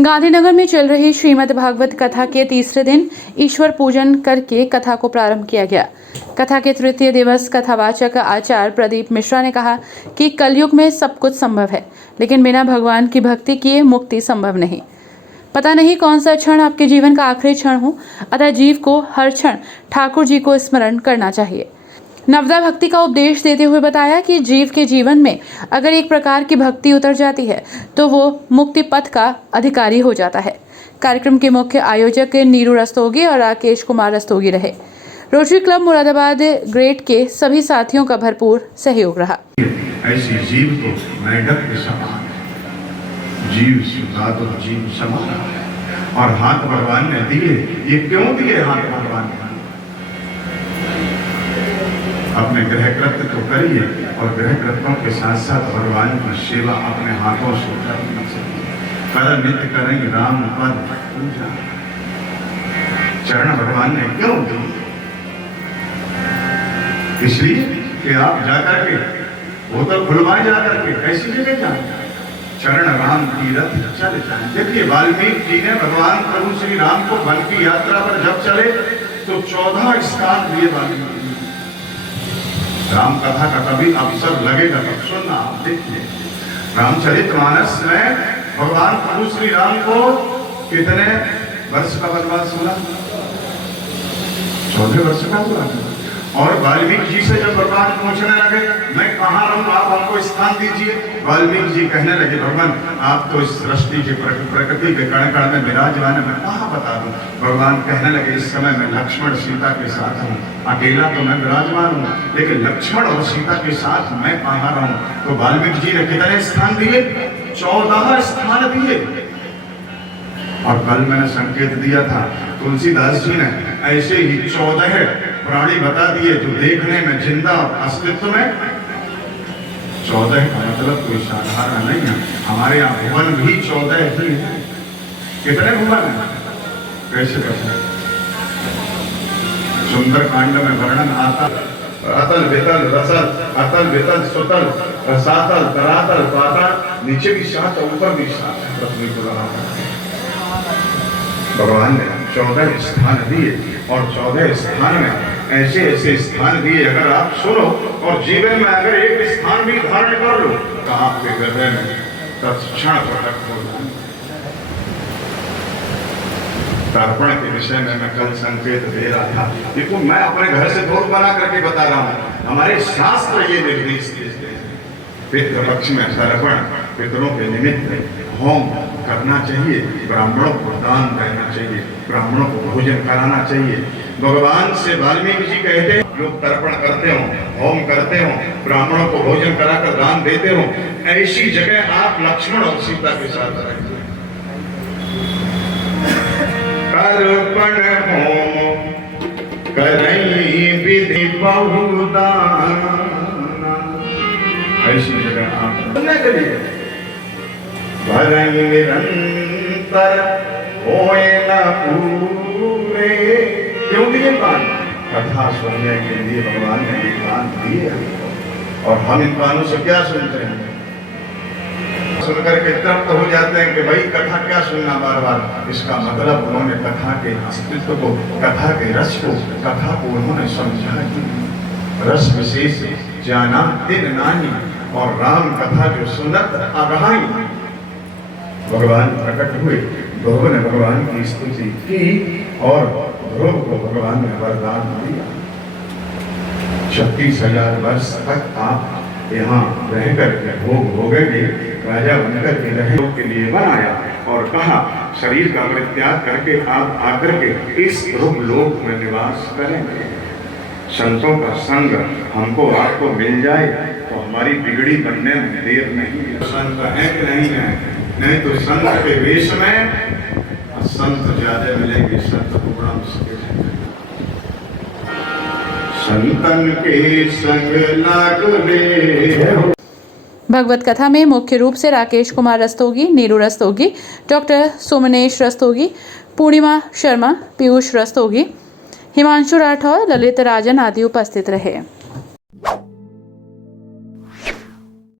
गांधीनगर में चल रही श्रीमद् भागवत कथा के तीसरे दिन ईश्वर पूजन करके कथा को प्रारंभ किया गया। कथा के तृतीय दिवस कथावाचक आचार्य प्रदीप मिश्रा ने कहा कि कलयुग में सब कुछ संभव है, लेकिन बिना भगवान की भक्ति किए मुक्ति संभव नहीं। पता नहीं कौन सा क्षण आपके जीवन का आखिरी क्षण हो, अतः जीव को हर क्षण ठाकुर जी को स्मरण करना चाहिए। नवदा भक्ति का उपदेश देते हुए बताया कि जीव के जीवन में अगर एक प्रकार की भक्ति उतर जाती है तो वो मुक्ति पथ का अधिकारी हो जाता है। कार्यक्रम के मुख्य आयोजक नीरू रस्तोगी और राकेश कुमार रस्तोगी रहे। रोटरी क्लब मुरादाबाद ग्रेट के सभी साथियों का भरपूर सहयोग रहा। ऐसी जीव को मेंढक के समान, जीव सुधार तो जीव समान, और हाथ भगवान ने दिए। ये क्यों दिए हाथ भगवान ने? अपने गृह कृत्य तो करिए और गृह कृत्यों के साथ साथ भगवान की सेवा अपने हाथों से करनी चाहिए। कर नित्य करेंगे राम पद पूजा। चरण भगवान ने क्यों दी? इसलिए कि आप जाकर के बोतल खुलवाए, जाकर के कैसी जगह जाए, चरण राम तीरथ चल जाए। देखिए वाल्मीकि जी ने भगवान प्रभु श्री राम को वन की यात्रा पर जब चले तो 14 स्थान दिए वाल्मीकि। राम कथा का कभी अवसर लगेगा तो सुनना, आप देखिए रामचरितमानस में भगवान प्रभु श्री राम को कितने वर्ष का वनवास हुआ? 14 वर्ष का हुआ। और वाल्मीकि जी से जब भगवान पूछने लगे मैं कहाँ रहूं, आप हमको स्थान दीजिए, वाल्मीकि जी कहने लगे भगवान आप तो इस सृष्टि के प्रकृति के कण कण में विराजमान है, मैं कहाँ बता दूं। भगवान कहने लगे इस समय मैं लक्ष्मण सीता के साथ हूँ, अकेला तो मैं विराजमान हूँ, लेकिन लक्ष्मण और सीता के साथ मैं कहाँ रहूं। तो वाल्मीकि जी ने कितने स्थान दिए? 14 स्थान दिए। और कल मैंने संकेत दिया था, तुलसीदास जी ने ऐसे ही 14 प्राणी बता दिए जो देखने में जिंदा अस्तित्व में। 14 का मतलब कोई साधारण नहीं है। हमारे यहाँ भुवन भी 14 ही है। कितने भुवन है? कैसे कैसे सुंदर कांड में वर्णन आता, अतल वितल रसल, अतल वितल सुतल रसातल तरातल पाताल, नीचे भी 7 ऊपर भी 7 है। पृथ्वी को भगवान ने 14 स्थान दिए और 14 स्थान में ऐसे ऐसे स्थान दिए। अगर आप सुनो और जीवन में अगर एक स्थान भी धारण कर लो तो आपके हृदय में तत्क्षण प्रकट हो जाए। तर्पण के विषय में मैं कल संकेत दे रहा था, देखो मैं अपने घर से दूर बना करके बता रहा हूँ। हमारे शास्त्र ये निर्देश देते हैं पितृपक्ष में तर्पण, पितरों के निमित्त होम करना चाहिए, ब्राह्मणों को दान देना चाहिए, ब्राह्मणों को भोजन कराना चाहिए। भगवान से वाल्मीकि जी कहते हैं लोग तर्पण करते हो, होम करते हो, ब्राह्मणों को भोजन कराकर दान देते हो, ऐसी जगह आप लक्ष्मण और सीता के साथ रहेंगे। तर्पण होम करई विधि बहुदान, ऐसी जगह आप करने के लिए भरई निरंतर होए न पूरे। क्यों दिए कान? कथा सुनने के लिए भगवान ने ये कान दिए। और हम इन कानों से क्या सुनते हैं? सुनकर के तृप्त हो जाते हैं कि भाई कथा क्या सुनना बार बार। इसका मतलब उन्होंने कथा के अस्तित्व को, कथा के रस को, कथा को उन्होंने समझा। रस विशेष जाना दिन नानी, और राम कथा जो सुनत अगहाई। भगवान प्रकट हुए, ध्रुव ने भगवान की स्तुति की और ध्रुव को भगवान ने वरदान दिया 36,000 वर्ष तक आप यहाँ रह करके भोग भोगेंगे, राजा बनकर के रहने के लिए बनाया। और कहा शरीर का परित्याग करके आप आकर के इस ध्रुव लोक में निवास करेंगे। संतों का संग हमको आपको मिल जाए तो हमारी बिगड़ी बनने में देर नहीं है। संत है कि नहीं है? नहीं तो संत के वेश में संत ज्यादा मिलेंगे। संत को बड़ा मुश्किल है। संतन के संग लागले। भगवत कथा में मुख्य रूप से राकेश कुमार रस्तोगी, नीरू रस्तोगी, डॉक्टर सोमनेश रस्तोगी, पूर्णिमा शर्मा, पीयूष रस्तोगी, हिमांशु राठौर, ललित राजन आदि उपस्थित रहे।